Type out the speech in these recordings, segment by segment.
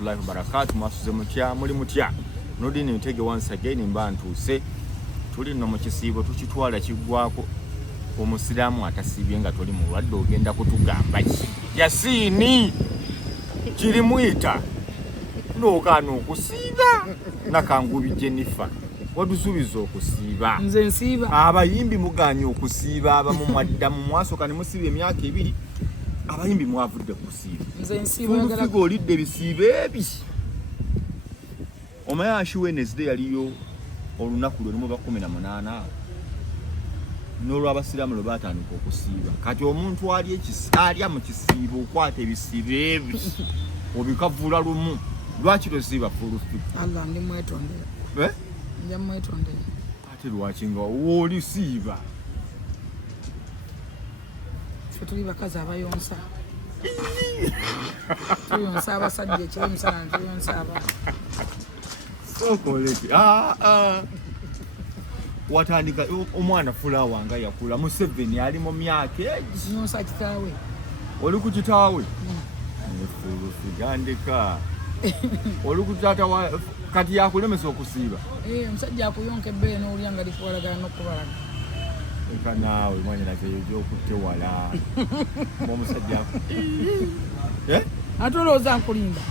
Live barakatu masuze mutya muli mutya Nodini Ntege once again mbantuse tuli no mu kisibo tukitwala kigwako omusiramu atasibye nga tuli mulwadde ogenda kutugamba ki Yasini kiri muita nokano okusiba nakangubi Jennifer wadusubiza okusiba nze nsiba abayimbi muganye okusiba aba mu mwadda mu mwasoka ne musiba emyaka 2 abayimbi mwavudde kusiba nze nsiba ngala golidde bisibe ebi Omayashi Wednesday yaliyo olunaku lwe mu 18 n'olwa abasiramu lwe batandika okusiba kati omuntu ali ekisaalya mu kisibo okwata ebisibe ebi obikavula lumu lwaki tosiba fulufi Allah ndi mwetondera ndi mwetondera ate lwaki nga woli siba tuli bakazi abayonsa tuyonsa abasajja ekiro musana tuyonsa aba sokoleki watandika omwana fulawa nga yakula mu 7 ali mu myaka egi nyonsa kitaawe oli ku kitaawe nefulufi gandika oli ku tata kati yakulemesa okusiba omusajja akuyonka ebbeere n'olyanga likwalagana n'okubalaga naawe mwanya nakyo okutewala omusajja ate olowooza nkulimba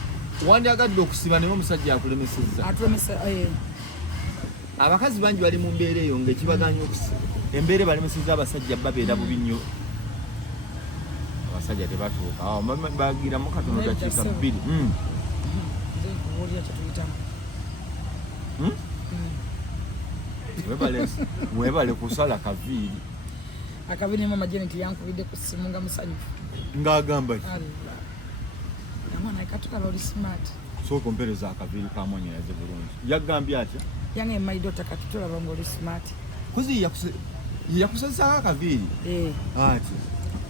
wandyagadde okusiba naye omusajja akulemesezza abakazi bangi bali mu mbeera eyo ng'ekibaganya okusiba embeera balemesezza abasajja babeera bubi nnyo abasajja tebatuuka bagiramu katono dakiika 2 mwebale kusala kaviiri akaviiri mama Janet yankubidde ku ssimu nga musanyufu ng'agamba amwana ikatukala oli smart soko mpereza akaviiri ka mwanyeraze bulungi yagambye atya yange my daughter katutula bango oli smart kuzi yakusasa akaviiri ati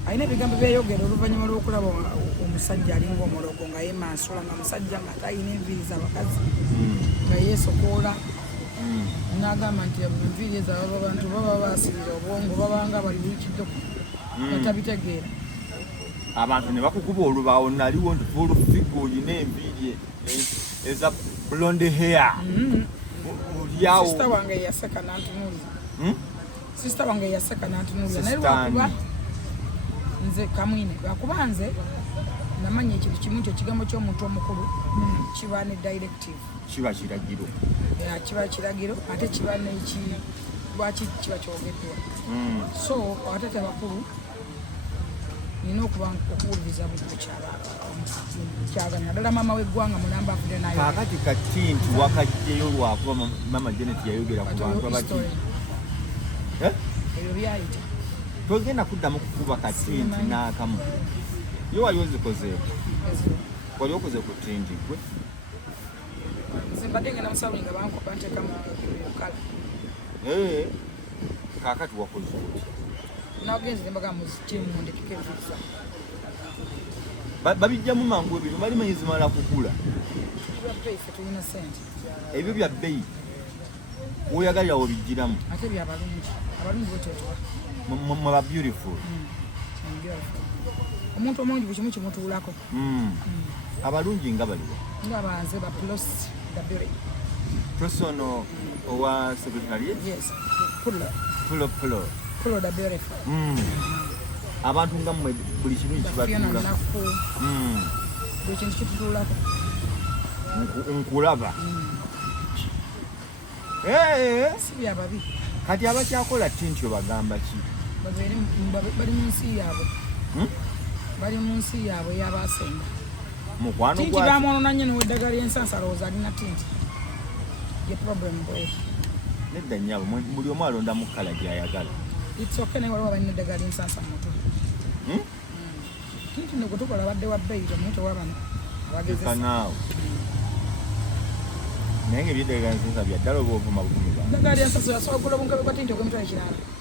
ayina ebigambo byayogera oluvannyuma lw'okulaba omusajja alinga omologo nga yemansula nga musajja nga tayina enviiri z'abakazi nga yeesokoola n'agamba nti enviiri ez'abo bantu baba baasirira obwongo babanga bali bulikiddeko etabitegeera abantu ne bakukuba olubaawo naliwo nti fulufigo olina enviiri eza blonde hair olyawo sista wange yaseka n'antunuulira sista wange yaseka n'antunuulira naye lwakuba nze kamwine lwakuba nze namanya ekintu kimu nti ekigambo ky'omuntu omukulu kiba ne directive kiba kiragiro kiba kiragiro ate kiba lwaki kiba kyogeddwa so abatata abakulu nina okuwuliriza buli kyagana naddala maama w'eggwanga mulamba afudde nayo kakati kati nti wakajjeyo lwakuba mama Janet yayogera ku bantu abaki ebyo byayita togenda kuddamu kukuba katinti n'akamu yo wali ozikozeeko wali okoze ku tinti gwe nze mbadde ngenda musaluni nga bankuba nteekamu kala kakati wakoze oti nagenze nembaga muzikimu ndekeko ebivisa babijjamu mangu ebintu balimanyi zimala kukula ife tulina sente ebyo bya bbeyi woyagalira wobijjiramu ate byabalungi abalungi bwetetwa mwaba beautiful omuntu omungi buli kimu kimutuulako abalungi nga baliwo nga banze ba plus dabere personal owa secretariat yes pulo dabere abantu nga mmwe buli kimu kibatuula buli kintu kitutuulako nkulaba si byababi kati abakyakola tinti obagamba ki bali mu nsi yaabwe bali mu nsi yaabwe y'abasemba mukwano tinti bamwonona nnyo n'eddagala ly'ensansa alowooza alina tinti ye problem bwe nedda nnyabo buli omu alonda mu kkala gy'ayagala itsoke naye waliwo balina eddagala ly'ensansa mu mutwe tinti ne gutukola badde wa bbeyi tomuntu owabano abagezesanaawe naye ng'ebyeddagala ly'ensansa bya ddala oba ovuma bukumi bwa eddagala ly'ensansa yasobola okugula bunkabe bwa tinti ogw'emitwalo 8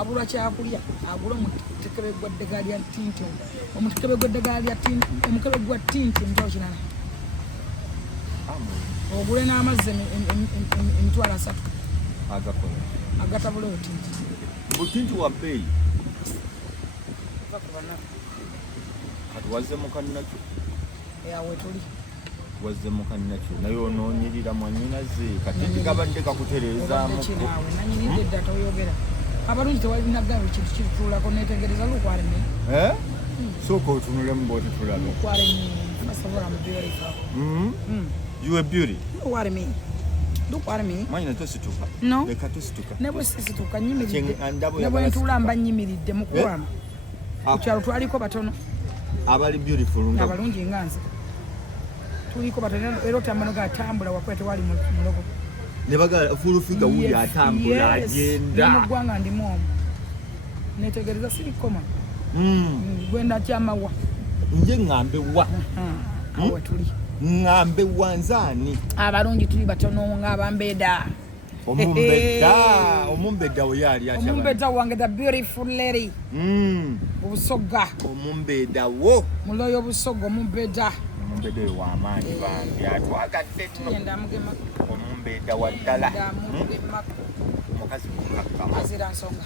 abulwa kyakulya agula omutekebe gw'eddagala lya tinti omutekebe gw'eddagala lya tinti omukebe gwa tinti emitwalo 8 ogule n'amazzi emitwalo 3 agakola agatabula oyo tinti butinti wa bbeyi kati wazze mukannakyo yawe tuli wazze mukannakyo naye onoonyirira mwannyinaze kati ndigabadde kakutereezaamu kinaawe nanyiridde dda toyogera abalungi tewalinagambe kintu kitutuulako netegereza lukwaremi sooka otunulemu bwoti tulaba lukwaremi masavura mu beautiful you a beauty look at me look at me mwanyina tosituka no leka tosituka ne bwe sisituka nyimiridde ndabo ne bwe ntula mba nyimiridde mu kulwana ku kyalo twaliko batono abali beautiful nga abalungi nga nze tuliko batono era otambula gatambula wakwete wali mulogo ne bagala fulufiga wuyo atambula agenda mu ggwanga ndimu omu netegereza sirikoma gwenda kyamawa nje ngambe wa awe tuli ngambe wanzani abalungi tuli batono ng'abambeda omumbedda we yali atya omumbeda wange the beautiful lady obusoga omumbedda wo muloyo obusoga omumbeda omumbedda we w'amaanyi bambi atwagadde tuyenda mugema omumbedda wa ddala mukazi mukazi azira nsonga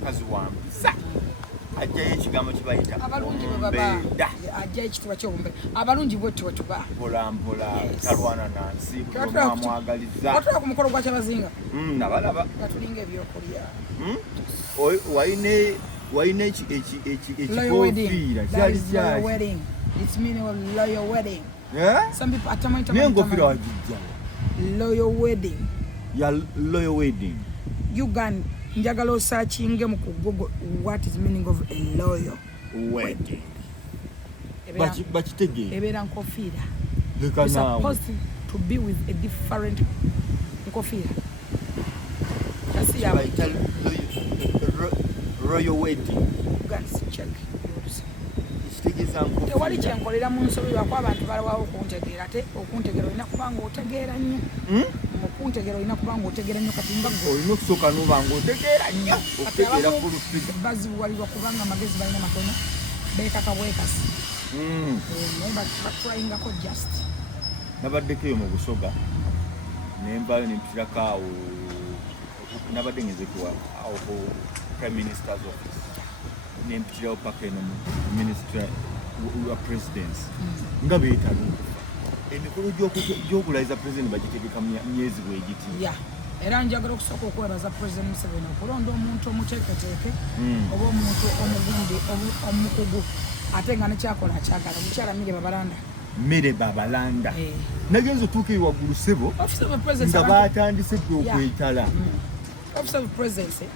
mukazi wampisa ajjayo ekigambo kibayita abalungi bwe baba ajjayo ekitiibwa ky'obumbe abalungi bwe tuba mpolampola talwana nansi mwamwagaliza watula ku mukolo gwa kyabazinga nabalaba nga tulinga ebyokulya walina ekikofiira kyali kyaki n'enkofiira wagijja loyal wedding ya loyal wedding Uganda njagala osaakinge mu kugogo what is meaning of a loyal wedding bakitegeera ebeera nkofiira leka you're naawe supposed to be with a different nkofiira kasi yawe bayita royal wedding Uganda check ekitegeeza nkofiira tewali kyenkolera mu nsobi lwako abantu balawawo okuntegeera ate okuntegeera olina kubanga otegeera nnyo okuntegeera olina kubanga otegeera nnyo kati nga olina okusooka n'oba ng'otegeera nnyo okutegeera fulufiga bazibuwalirwa kubanga amagezi balina matono beekaka bwekasi naye batryingako just nabaddeko eyo mu busoga nembayo nempitirako awo nabadde ngezekuwa awo ku prime minister's office nempitirawo paka eno mu ministry wa presidency nga beetaluuka emikolo gy'okulayiza president bagitegeka myezi bwegiti era njagala okusooka okwebaza president Museveni okulonda omuntu omuteeketeeke oba omuntu omugundi omukugu ate nga nekyakola akyagala mukyala Mire Babalanda nagenza otuuka eyo waggulu ssebo nga baatandise dde okwetala office of presidency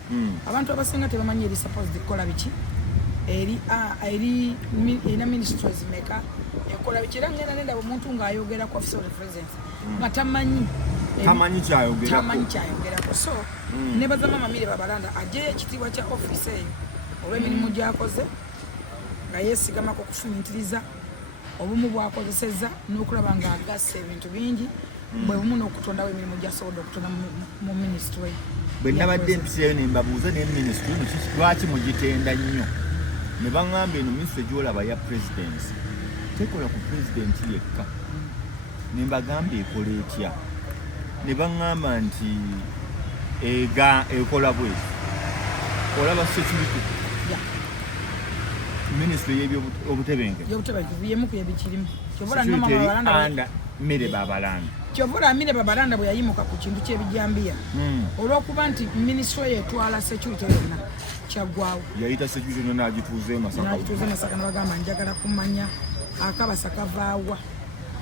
abantu abasinga tebamanyi eri supposed kukola biki erina ministries meka ekola biki era ngenda nendaba omuntu ng'ayogera ku office of the presidency nga tamanyi kyayogerako so nebaza mama Mire Babalanda ajjeyo ekitiibwa kya office eyo olw'emirimu gy'akoze nga yeesigamako okufumintiriza obumu bwakozesezza n'okulaba ng'agasse ebintu bingi bwe bumu n'okutondawo emirimu gy'asobodde okutonda mu ministry bwe nabadde mpiseeyo ne mbabuuza ne ministry lwaki mugitenda nnyo ne baŋŋamba eno ministry gy'olaba ya presidency tekola ku pulezidenti yekka ne mbagamba ekola etya ne baŋŋamba nti ekola bweti olaba security ministry y'ebyobutebenkevu yemu ku ebikirimu anda Mire Babalanda kyovula Mire Babalanda bwe yayimuka ku kintu ky'ebijambiya olw'okuba nti ministry etwala security yonna kyaggwawo yayita security yonna n'agituuzeeyo Masaka nabagamba njagala kumanya akabasa kavaawa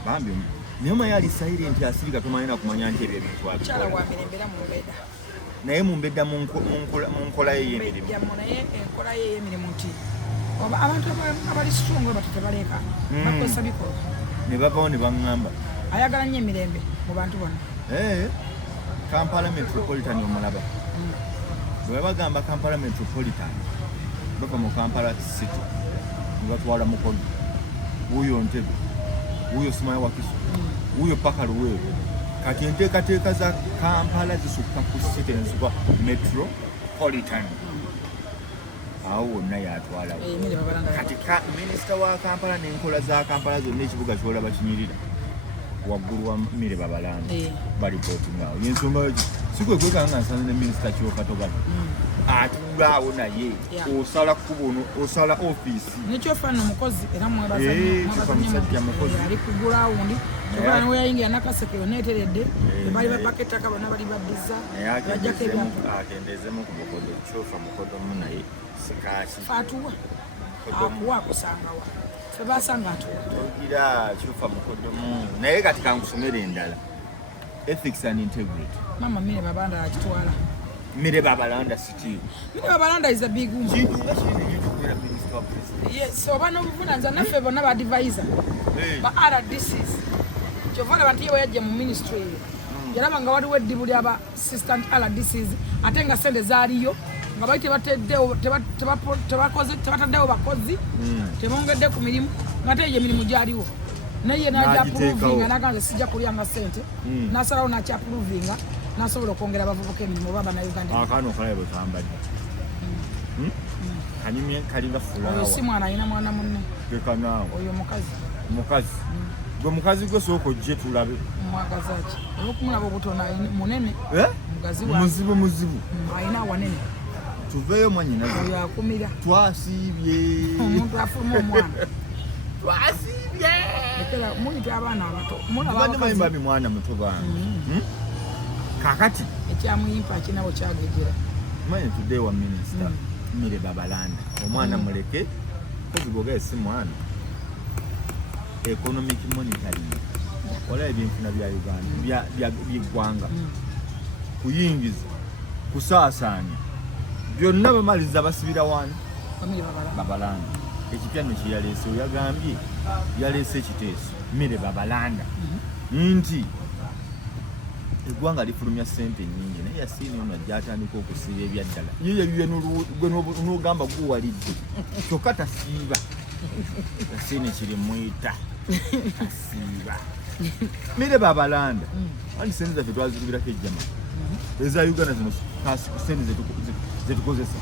bambi naye omanyi ali silent asirika tomanyi nakumanya nti ebyo ebintu mukyala wa mirembe era mumbeda naye mumbedda mu nkola ye y'emirimu naye enkola ye y'emirimu nti oba abantu abali strong bati tebaleeka bakozesa bikolwa ne bavawo ne baŋŋamba ayagala nnyo emirembe mu bantu bonna Kampala Metropolitan omulaba bwe bagamba Kampala Metropolitan bava mu Kampala City ne batwala Mukono wuuyo Ntebe wuuyo Sumaya Wakiso wuuyo paka Luweero kati enteekateeka za Kampala zisukka ku city nezikuba Metropolitan awo wonna yatwalawo kati minisita wa Kampala n'enkola za Kampala zonna ekibuga kyolaba kinyirira waggulu wa Mire Babalanda balipootinga awo yensonga sikwe kwekanga nsanze ne minisita kyokatobala atulaawo naye osala kubono osala ofiisi nekyofaana omukozi era mwebazanyemusajja mukozi ali ku gulawundi kyokala niwe yayingira nakaseke yonna eteredde ebali babaka ettaka bonna bali baddiza bajjako ebintu akendezemu ku mukodo kyofa mukodomu naye sikaki faatuwa akuwa akusangawa fe basanga atuwa togira kyofa mukodomu naye kati kankusomera endala ethics and integrity mama Mire Babanda akitwala Mire Babalanda still Mire Babalanda is a big woman yes so bano buvunanza naffe bonna ba advisor ba RDCs kyovana bantu yewe yajja mu ministry yaraba nga waliwo eddibu lyaba assistant RDCs ate nga sente zaaliyo nga bali tebateddewo tebataddewo bakozi tebongedde ku mirimu nga ate ye mirimu gyaliwo naye najja approvinga naganze sijja kulyanga sente nasalawo nakya approvinga nasobola okwongera abavubuka emirimu baba na Uganda akano kalaye bwetambadde kanyumye kalinga fulawa oyo si mwana alina mwana munne gekanaawo oyo mukazi gwe mukazi gwe sooka ojje tulabe mwagaza ki olwokumulaba obutona munene mugazi wa muzibu alina wanene tuveeyo mwanyinaze oyo akumira twasiibye omuntu afuluma omwana twasiibye ekera muyita abaana abato mulabadde mayimbabi mwana muto bange kakati ekyamuyimpa akinawo kyagejera manye tudde wa minisita Mire Babalanda omwana muleke kozigoga esi mwana economic monitoring wala ebinfuna bya Uganda by'eggwanga kuyingiza kusaasaanya byonna bamaliza basibira wani Babalanda ekipyano kye yaleese yagambye yaleese ekiteeso Mire Babalanda nti eggwanga lifulumya ssente nnyingi naye yasiini ono ajja atandika okusiiba ebyaddala ye yebiye n'ogamba guwalidde kyokka tasiiba yasiini kiri mwita tasiiba Mire Babalanda andi sente zaffe twazikubirako ejjama eza Uganda zino sente zetukozesa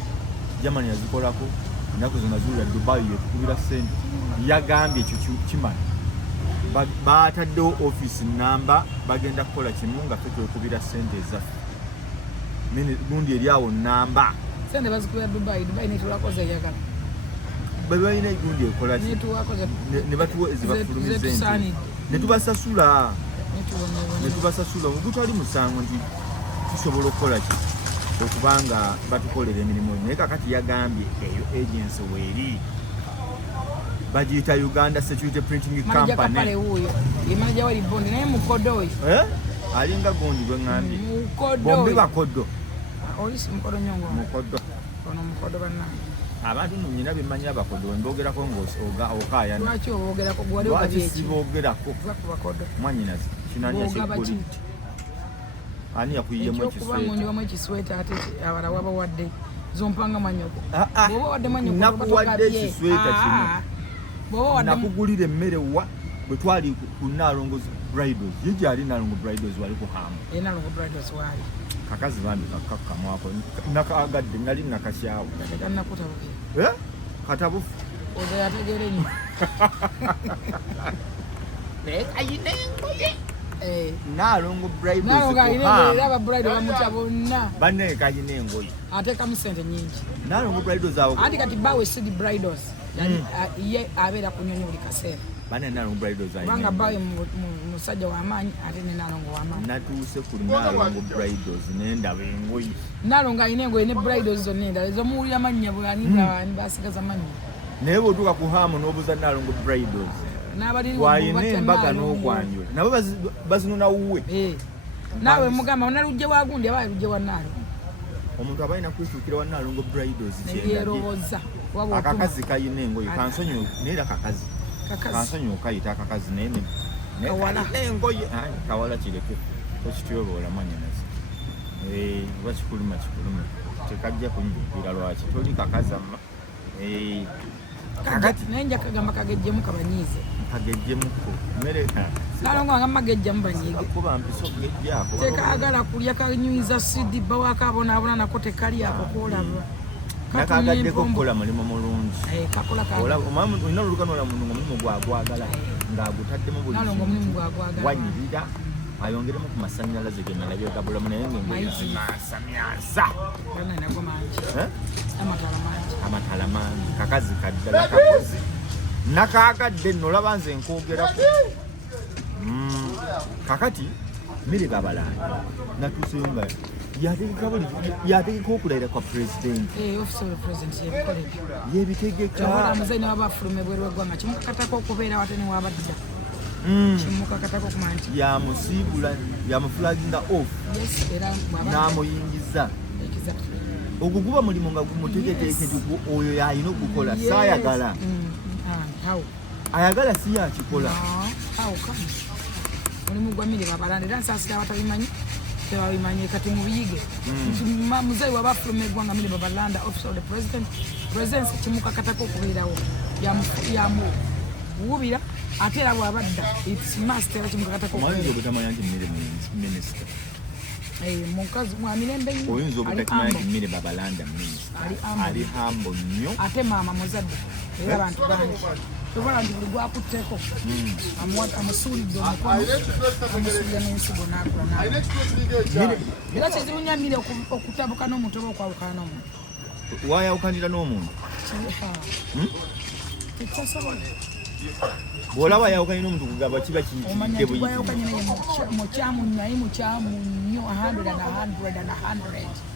Germany yazikolako ennaku zino naziwulira Dubai yetukubira sente yagambye ekyo kimala bataddewo office namba bagenda kukola kimu nga ffe twekubira sente ezaffe gundi eryawo namba sente bazikubira Dubai netulakoze eyagala bebalina egundi ekola ne batuwa ezibafulumize netubasasula ogutwali musango nti tusobola okukola ki okubanga batukolera emirimu naye kakati yagambye eyo agency weeri bagiyita Uganda Security Printing Company manager wali bondi naye mukodo oyo alinga gondi gwe ngambye bombi bakodo olisi mukodo nyongo mukodo banna abantu nyina bimanya bakodo mbogerako ng'okaayana lwaki obogerako gwali lwaki sibogerako bakodo mwanyinazi kinanya kyegguli ani yakuyiyemu ekisweta ate abala wabawadde zompanga manyoko bwoba wadde manyoko nakuwadde ekisweta kino nakugulira emmere wa bwe twali ku Nalongo Bridals ye gyali Nalongo Bridals wali ku hamu Nalongo Bridals wali kakazi bambi kakkamwako nakagadde nali nakasyawo katabufu ozo yategere nnyo ayina engoye Nalongo Bridals Nalongo ayina era ababride bamuta bonna banne kayina engoye ateekamu sente nyingi Nalongo Bridals awo ati kati bawe Sidi Bridals ye abeera kunyonyi buli kaseera bane Nalongo Bridals kubanga bawe musajja w'amaanyi ate ne Nalongo w'amaanyi natuuse ku Nalongo Bridals nendaba engoye Nalongo ayina engoye ne Bridals zonna endala ezomuwulira mannya bwe ani basigaza mannya naye bw'otuuka ku hamu n'obuuza Nalongo Bridals wayina embaga n'okwanjula nabo bazinona wuwe naawe mugamba onalujje wa gundi aba alujje wa Nalongo omuntu aba alina kwetuukira wa Nalongo Bridals yeerowooza akakazi kayina engoye kansonyi neera kakazi kansonyi okayita akakazi naye engoye kawala kireke tokityoboola mwanyanazi oba kikuluma tekajja kunjukira lwaki toli kakazamma naye nja kagamba kagejjemu kabanyiize kagejjemuko mmere Nalongo nga magejjamu banyiige kuba mpiso gejjako tekaagala kulya kanywiza sidi bawakabonaabona nako tekali ako koolaba nakagaddeko okukola mulimu mulungi olina olulukano lwa muno nga mulimu gwagwagala ng'agutaddemu buli wanyirira ayongeremu ku masannyalaze ge nalabye gabulamu naye ng'engoyamyasa amatala mangi kakazi kaddala kakozi nakaagadde nno olaba nze nkoogerako kakati Mary Babalanda natuuseyo nga yategeka okulayira kwa pulezidenti yebitegeka muzayina wabafulume bweru w'eggwanga kimukakatako okubeera wate newabadda kimukakatako kumanya nti yamusiibula yamufulaginga off n'amuyingiza ogwo guba mulimu nga gumutegeteeke nti oyo yalina ogukola saayagala ayagala si yakikola mulimu gwa Mary Babalanda era nsaasira abatabimanyi tebabimanyi kati mubiyige muzeeyi wabafuluma eggwanga Mary Babalanda office of the president presidency kimukakatako okubeerawo yamuwubira ate era bwabadda its must era kimukakatako oyinza obutamanya nti Mary minisita mukazi mwamirembe oyinza obutakimanya nti Mary Babalanda minisita ali hambo nnyo ate maama muzadde era abantu bangi tovala nti buli gwakutteko amusuulidde omukono amusuulira n'ensigo n'akula era kizibunya Mary okutabuka n'omuntu oba okwawukana n'omuntu wayawukanira n'omuntu tekyasobola bw'olaba yawukanye n'omuntu kugamba kiba kiyitidde buyitibwayawukanye naye mukyamunyo ayi mukyamunyo 100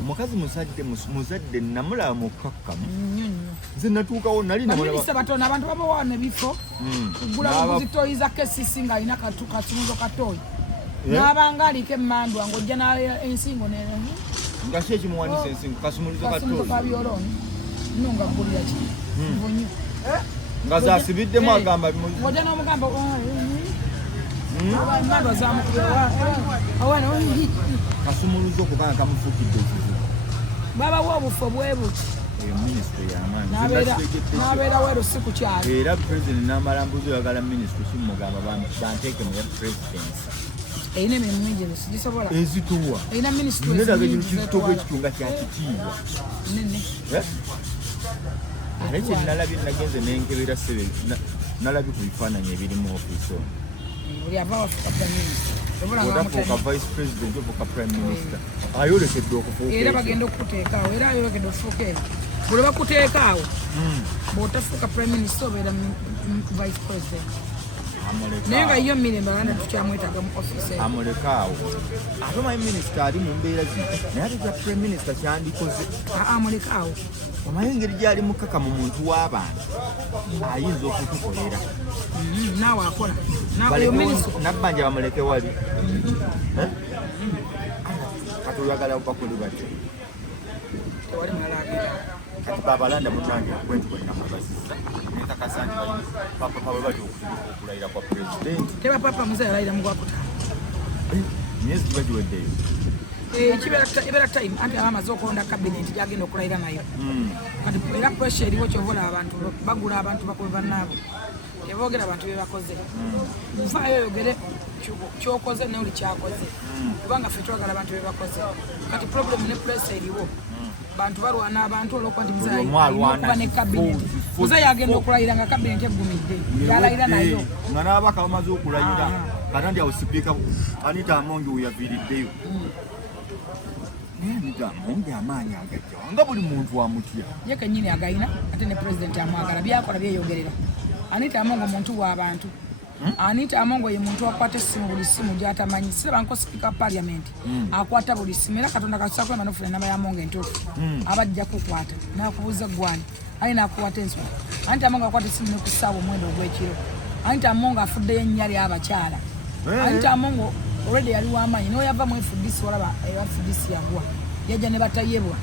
omukazi muzadde namulaba mukakkamu nze natuukawo nali baminisita batono abantu babawaana ebifo kugula buzitoyi za kesisi ng'alina kasumuzo katooyi n'abanga aliko emmandwa ng'ojja n'aleera ensingo nga ki ekimuwanisa ensingo kasumulizo katooyi kabyoloni nno nga ggulira ki nvunyo nga zaasibiddemu agamba ng'ojja n'omugamba emmandwa zamukubira kasumuluzo okukanga kamufuukidde ekizibu babawa obufo bwe buti minisitule y'amaanyi n'abeera weeru si ku kyalo era pulezidenti n'amalambuzi oyagala minisitule kimugamba banteeke mu presidensi erina emirimu mingi sigisobola ezituwa erina minisitule neraga ekintu kizitoga ekitunga kyakitiibwa nene ate kye nalabye nagenze nenkebera sebe nalabye ku bifaananyi ebirimu ofiisi ono buli ava wafuuka prime otafuuka vice president ofuuka prime minister ayolekedde okufuuka era bagenda okukuteekaawo era ayolekedde okufuuka ebyo buli bakuteekaawo bw'otafuuka prime minister obeera vice president naye nga yo Mary Babalanda tukyamwetaaga mu ofiisi amulekaawo ate omanyi minisita ali mu mbeera zino naye ate kya prime minister kyandikoze amulekaawo omanyi engeri gyali mukaka mu muntu w'abantu ayinza okutukolera naawe akola nabbanja bamuleke wali kati oyagala bakole batyo tewali mulalagira kati Babalanda munange bwentu bwenamubazizza nekakasa nti papa bali okulayira kwa pulezidenti teba papa muzeeyi alayira mu gwakutaano myezi kiba giweddeyo ebeera time anti aba amaze okulonda kabineti gyagenda okulayira nayo kati era pressure eriwo kyovola abantu bagula abantu bakobe bannaabo teboogera abantu bebakoze nfaayo oyogere kyokoze noli kyakoze kubanga ffe twagala abantu bebakoze kati problem ne pressure eriwo bantu balwana abantu olwokuba nti muzeeyi ne kabineti muzeeyi agenda okulayira nga kabineti eggumidde yalayira nayo nga n'abaka bamaze okulayira kata nti awo sipiika Anita Amongi weyaviiriddeyo naye Anita Amongi amaanyi agajja nga buli muntu amutya ye kennyini agayina ate ne pulezidenti amwagala byakola byeyogerera Anita Amongi omuntu w'abantu Anita Amongi ye muntu akwata essimu buli ssimu gy'atamanyi sirabanko sipiika wa paliamenti akwata buli ssimu era Katonda katusakula manofuna enamba ya Amongi entuufu abajja kukwata n'akubuuza gwani ali n'akukwata enswa Anita Amongi akwata essimu ne ku ssaawa omwenda ogw'ekiro Anita Amongi afuddeyo ennya ly'abakyala Anita Amongi already yali w'amaanyi n'oyava mu FDC olaba FDC yagwa yajja ne batayebwa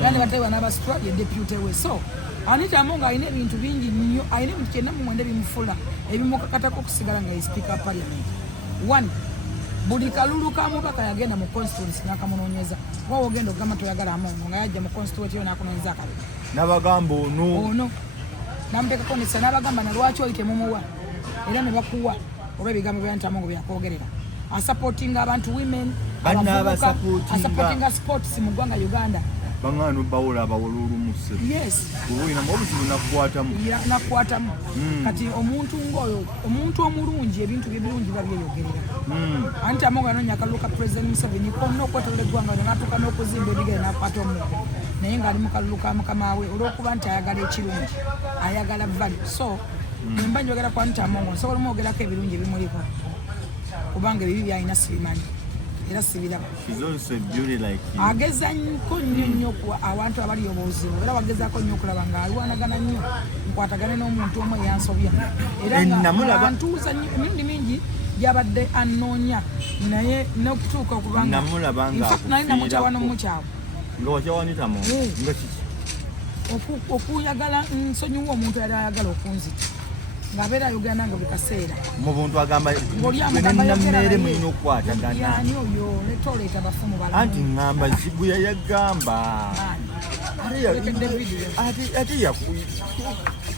era ne batayebwa n'abasitwa ye deputy we so Anita Amongi alina ebintu bingi nnyo alina ebintu kyenda mu mwenda ebimufula ebimukakatako okusigala nga ye speaker of parliament one buli kalulu ka mubaka yagenda mu constituency n'akamunoonyeza wawe ogenda okugamba toyagala Amongi nga yajja mu constituency yo n'akunoonyeza akalulu n'abagamba ono namuteekako nesa n'abagamba na lwaki oli temumuwa era ne bakuwa oba ebigambo bya Anita Amongi byakwogerera asupportinga abantu women asupportinga sports mu ggwanga Uganda bangano bawola olumuse yes olina obuzibu nakwatamu kati omuntu ngoyo omuntu omulungi ebintu byebirungi babyeyogerera anti amonga nonya akaluka president Museveni konna okwetola eggwanga natuuka n'okuzimba ebigere nakwata omugo naye ng'ali mu kalulu ka mukama we olw'okuba nti ayagala ekirungi ayagala value so nemba njogera kwa nti amongo nsobola omwogerako ebirungi ebimuliko kubanga ebibi byalina sibimanyi era sibiraba ageza nnyo ku abantu abali obuzibu era bagezaako nnyo okulaba ng'alwanagana nnyo nkwatagane n'omuntu omu eyansobya era ntuuza emirundi mingi gyabadde anoonya naye n'okutuuka okubanga nali namukyawa n'omukyawa nga wakyawanitamu nga kiki okuyagala nsonyiwa omuntu yali ayagala okunzita ng'abeera ayogera nange buli kaseera mu buntu agamba nenammeere mulina okukwatagana ani oyo letoleeta bafumu anti ŋŋamba zibuya yagamba ate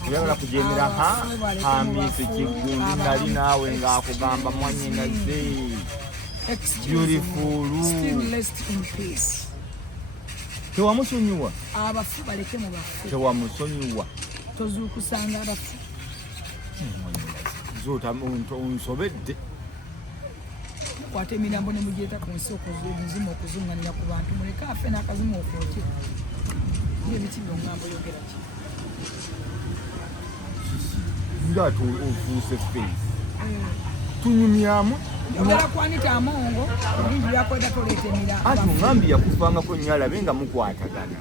oyagala kujemera hambise kigundi nali naawe ng'akugamba mwanyinaze beautiful tewamusonyiwa abafu baleke mu bafu tewamusonyiwa tozuukusanga abafu zota onsobedde kwata emirambo ne mugyeta ku nsi omuzimu okuzunganira ku bantu muleke afe n'akazimu okwote ebiti byongamba oyogera ki ngaati ofuuse face tunyumyamu yogera kwanita amongo ebingi byakweda toleeta emirambo ati oŋambi yakuvangako nnyo alabe nga mukwatagana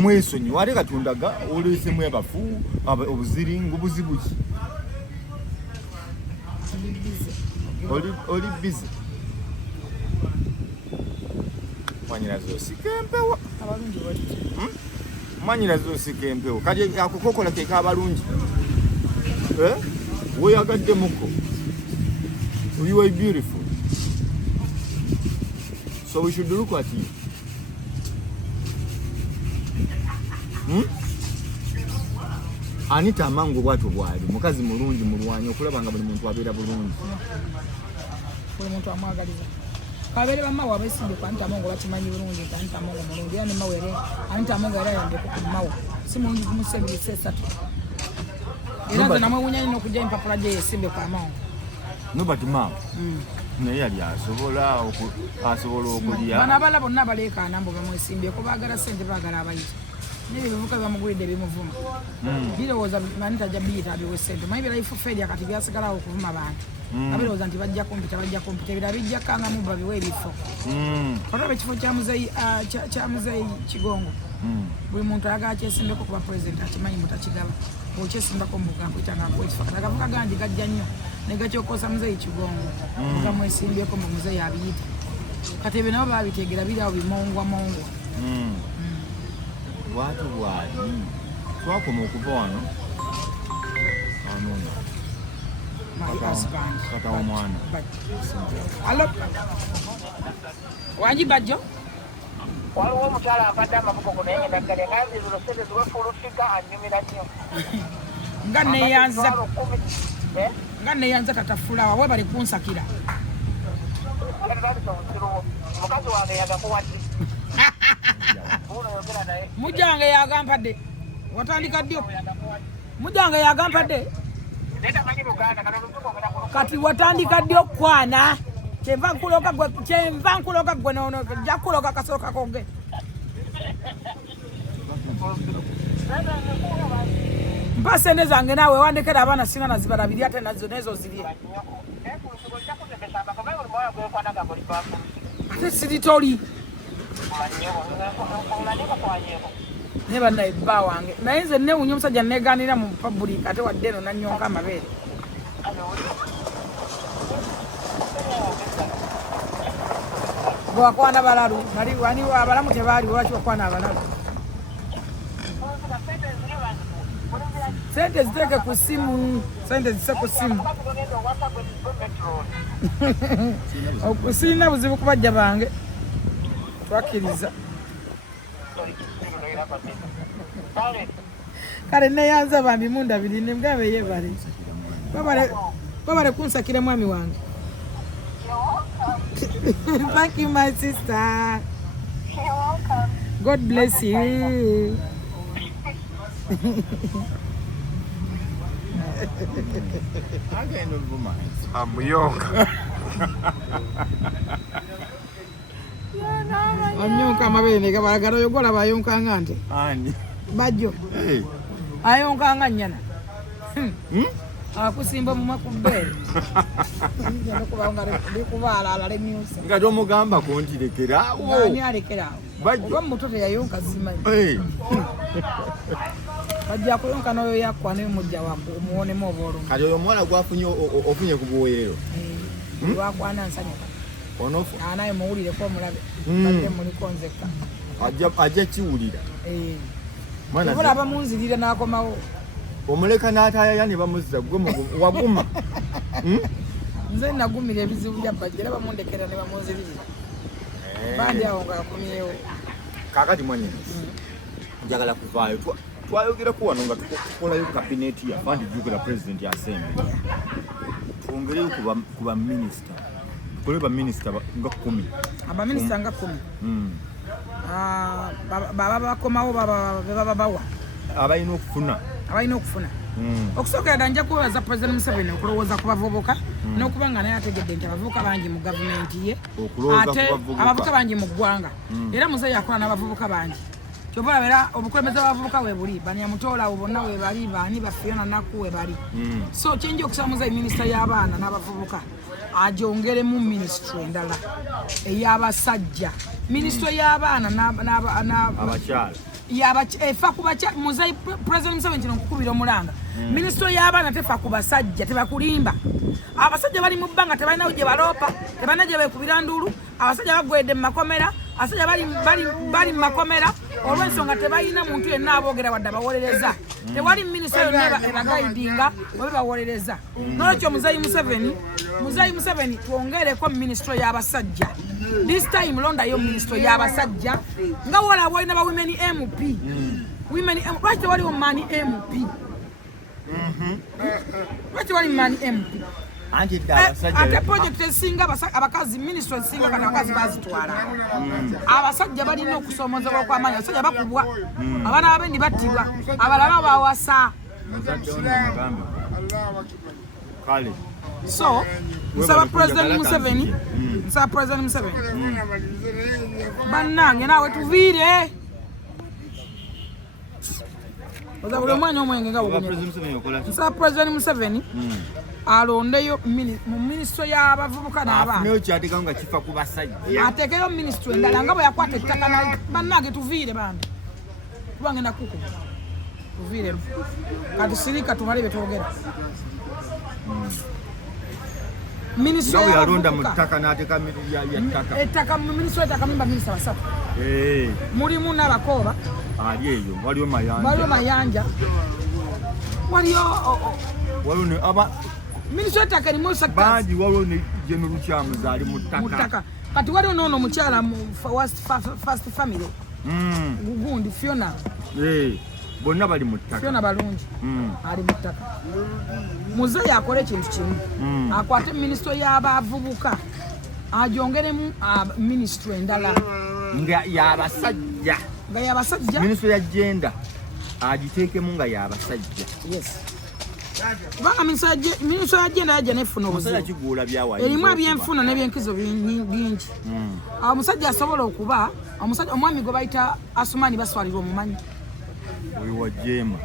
mwesonyiwa ate katondaga oleesemu abafu obuziringu buzibu ki oli bize mwanyirazo osika empewo abalungi mwanyirazo osika empewo kati akukokola keka abalungi weyagaddemuko you are beautiful so we should look at you Anita Amango bwatu bwali mukazi mulungi mulwanyi okulaba nga buli muntu abeera bulungi buli muntu amwagaliza kabere bamawa abesimbe kwa Anita Amango bakimanyi bulungi nti Anita Amango mulungi era ne mawere Anita Amango era yande ku mawa si mulungi kumusebiri sesatu era nze namwe wunyani n'okujja empapula gye yesimbe kwa Amango nobati mawa naye yali asobola okulya bana abala bonna abaleekaana mbu bamwesimbyeko baagala ssente baagala abayita nebe bivuka bamugulidde bimuvuma birowooza mani tajja biyita abiwe ssente manyi biraifu feedia kati byasigalawo okuvuma bantu abirowooza nti bajja kumpita ebira bijjakanga mu babiwe ebifo olaba ekifo kya muzeeyi Kigongo buli muntu ayagala kyesimbeko kuba pulezidenti akimanyi mutakigaba okyesimbako mbuga nkuyitanga akuekifo kati akavuga gangi gajja nnyo negakyokosa muzeeyi Kigongo nga mwesimbyeko mu muzeeyi abiyita kati ebyo nabo babitegera biri awo bimongwamongwa watu bwali twakoma okuva wano anona kata omwana alo wangi bajjo waliwo omukyala ampadde amabugo naye ngendagale ngaziziro sente ziwefulufiga anyumira nnyo nga neyanza tatafulawa we bali kunsakira mukazi wange yagakuwadde mujange yagampadde watandika ddyo mujange yagampadde kati watandika ddyo okwana kyenva nkuloga gwe nono jja kuloga kasooka koge mpa sente zange naawe wandekera abaana singa nazibalabiri ate nazo nezo zirye ate siritoli naye bannaye bba wange naye nze newunya omusajja neganira mu public ate wadde eno nanyonka amabeere bwakwana balalu wani abalamu tebaali lwaki wakwana abalalu sente ziteeke ku simu sente zise ku simu okusirina buzibu kubajja bange twakkiriza kale neyanza bambi mundabiri nemugambe yebale babale kunsakira mwami wange thank you my sister God bless you. Agenda oluvumansi. Amuyonka. Anyonka amabene gabalagala yogola bayonkanga nte. Ani. Bajjo. Hey. Ayonkanga nnyana. Akusimba mu makubbe. Ngenda kubanga bikubaala alale myusa. Nga tomugamba ko ntirekera awo. Ngani alekera awo. Bajjo. Oba mutoto yayonka zimanyi. Hey. Bajja kuyonka nayo yakwa ne mujja wako omuwonemu obulungi. Kati oyo omwana gwafunye ofunye ku buweerero. Wakwana nsanyuka. Onofu. Anaye muwulire ko mulabe. Badde muli konzeka. Ajja kiwulira. Mwana Obola abamunzirira n'akomawo. Omuleka n'ataayaya ne bamuzza gwe waguma. Nze nagumira ebizibu bya bajja bamundekera ne bamunzirira. Bandi awo ng'akomyewo. Kaakati mwanyina. Njagala kuvaayo. Twayogeraku wano nga tukolayo kabineti ya fandi jukira president ya Assembly. Twongereyo ku baminisita. Tukole baminisita nga 10. Abaminisita nga 10. Baba bakomawo baba bawa. Abalina okufuna. Okusookera ddala nja kuwebaza President Museveni okulowooza ku bavubuka n'okuba nga naye ategedde nti abavubuka bangi mu gavumenti ye ate abavubuka bangi mu ggwanga era muzeeyi akola n'abavubuka bangi kyova olabera obukulembeze bw'abavubuka we buli Banyamutoola abo bonna we bali baani Fiona Nakku we bali so kyenja okusaba muzeeyi minisita y'abaana n'abavubuka agyongeremu minisitule endala ey'abasajja minisitule y'abaana abakyala efa ku muzeeyi President Museveni kino nkukubira omulanga minisitule y'abaana tefa ku basajja tebakulimba abasajja bali mu bbanga tebalinawo gye baloopa tebalina gye beekubira ndulu abasajja bagwedde mu makomera abasajja bali mu makomera olw'ensonga tebalina muntu yenna aboogera wadde abawolereza tewali minisitule yonna ebagayidinga oba bawolereza n'olwekyo muzeeyi Museveni twongereko minisitule y'abasajja this time londayo minisitule y'abasajja nga wola walina ba women MP lwaki tewaliwo mani MP lwaki wali mani MP ate project esinga abakazi minisitule esinga kati abakazi bazitwala abasajja balina okusoomozebwa okw'amaanyi abasajja bakubwa abaana babendi battibwa abalala bawasa so nsaba President Museveni bannange naawe tuviire oza buli omwanya omwenge nga nsaba President Museveni alondeyo mu minisitule y'abavubuka n'abaana ateekeyo minisitule endala nga bwe yakwata ettaka bannange tuviire bambi kuba ngenda kukuba tuviiremu katusirika tumale bye twogera minisitule ettaka mu minisitule y'ettaka mulimu baminisita basatu mulimu n'abakooba waliyo mayanja waliyo minisitule y'ettaka erimu bangi waliwo ne General Lukyamuzi ali mu ttaka kati waliwo noono omukyala mu first family gugundi Fiona bonna bali mu ttaka Fiona balungi ali mu ttaka muzeeyi akole ekintu kimu akwate minisitule y'abavubuka agyongeremu minisitule endala nga y'abasajja minisitule ya genda agiteekemu nga y'abasajja kubanga minisitule ya genda yajja nefuna obuzibu erimu ebyenfuna n'ebyenkizo bingi omusajja asobola okuba omwami gwe bayita Asumani baswalirwa omumanyi oyo Jema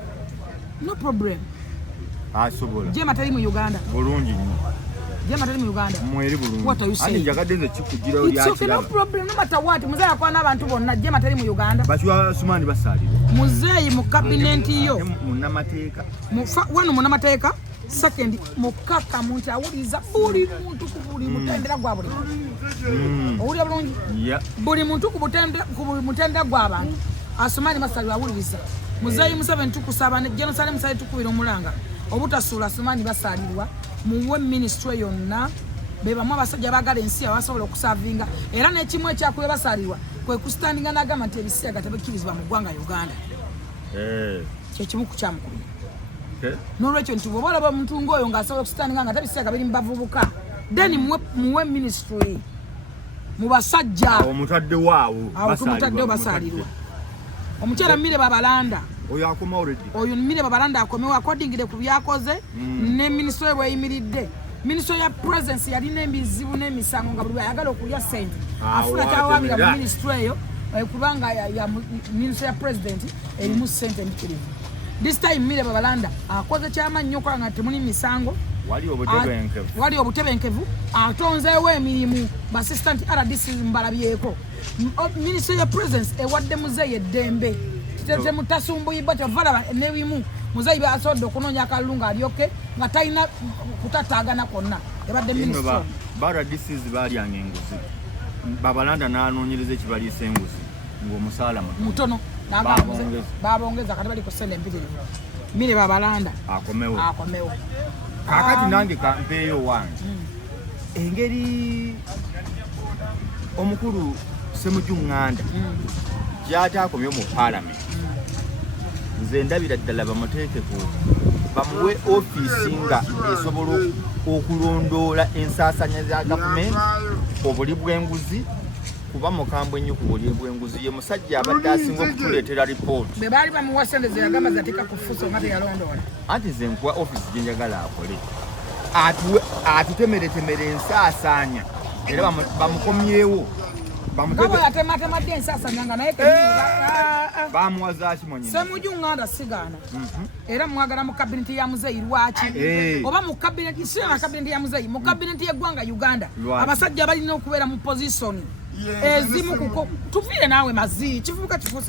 no problem asobola Jema tali mu Uganda bulungi nnyo Jema tali mu Uganda mweri bulungi what are you saying njagadde nze kikujjirayo lyakiraba it's okay no problem no matter what muzeeyi akola n'abantu bonna Jema tali mu Uganda baswa Asumani basalira muzeeyi mu kabinenti yo munnamateeka wano munnamateeka second mukaka muntu awuliriza buli muntu ku buli mutendera gwa buli owulira bulungi buli muntu ku mutendera gw'abantu Asumani basalirwa awuliriza muzeeyi Museveni tukusaba ne Jerusalem Museveni tukubira omulanga obutasuula Asumani basalirwa muwe minisitule yonna be bamu abasajja baagala ensi abasobola okusavinga era n'ekimu ekyakuwe basalirwa kwe kusitandinga n'agamba nti ebisiyaga tebikkirizibwa mu ggwanga Uganda kyekimu ku kyamukubira n'olwekyo nti bw'oba olaba omuntu ng'oyo ng'asobola okusitandinga nga tebisiyaga biri mu bavubuka then muwe minisitule mu basajja omutaddewo awo tumutaddewo basalirwa omukyala Mire Babalanda oyo akoma already oyo Mire Babalanda akomewo according ku byakoze ne minisitule bweyimiridde. Minisitule ya presence yalina ebizibu n'emisango nga buli ayagala okulya ssente afuna kyawabira mu minisitule eyo kubanga ya minisitule ya president erimu ssente mpitirivu. This time Mire Babalanda akoze kyamannyo okola nga temuli misango wali obutebenkevu atonzeewo emirimu ba assistant RDC mbalabyeko. Minisitule ya presence ewadde muzeeyi eddembe kitete mutasumbuyibbwa kyavalaba nebimu muzeeyi basodde okunoonya akalulu ng'alyoke nga talina kutataagana kwonna ebadde minisitule RDCs baalyanga enguzi Babalanda n'anoonyereza ekibaliisa enguzi ng'omusaala mutono babongeza kati bali ku ssente empitirivu. Mire Babalanda akomewo. Kakati nange kampeeyo wange engeri omukulu Ssemujju Nganda gy'ataakomye mu Parliament nze ndabira ddala bamuteekeko bamuwe ofiisi nga esobola okulondoola ensaasanya za gavumenti obuli bw'enguzi kuba mukambwe nnyo ku buli bw'enguzi ye musajja abadde asinga okutuleetera ripooti bwe baali bamuwa ssente ze yagamba zateeka ku fuso nga teyalondoola anti nze nkuwa ofiisi gye njagala akole atutemeretemere ensaasanya era bamukomyewo atematemadde ensaasanya nga naye bamuwazaaki mwennyini Ssemujju Nganda sigaana era mwagala mu kabineti ya muzeeyi lwaki oba mu kabineti sirema kabineti ya muzeeyi mu kabineti y'eggwanga Uganda abasajja balina okubeera mu pozisoni ezimu kuko tuviire naawe mazi kivubuka kifuuse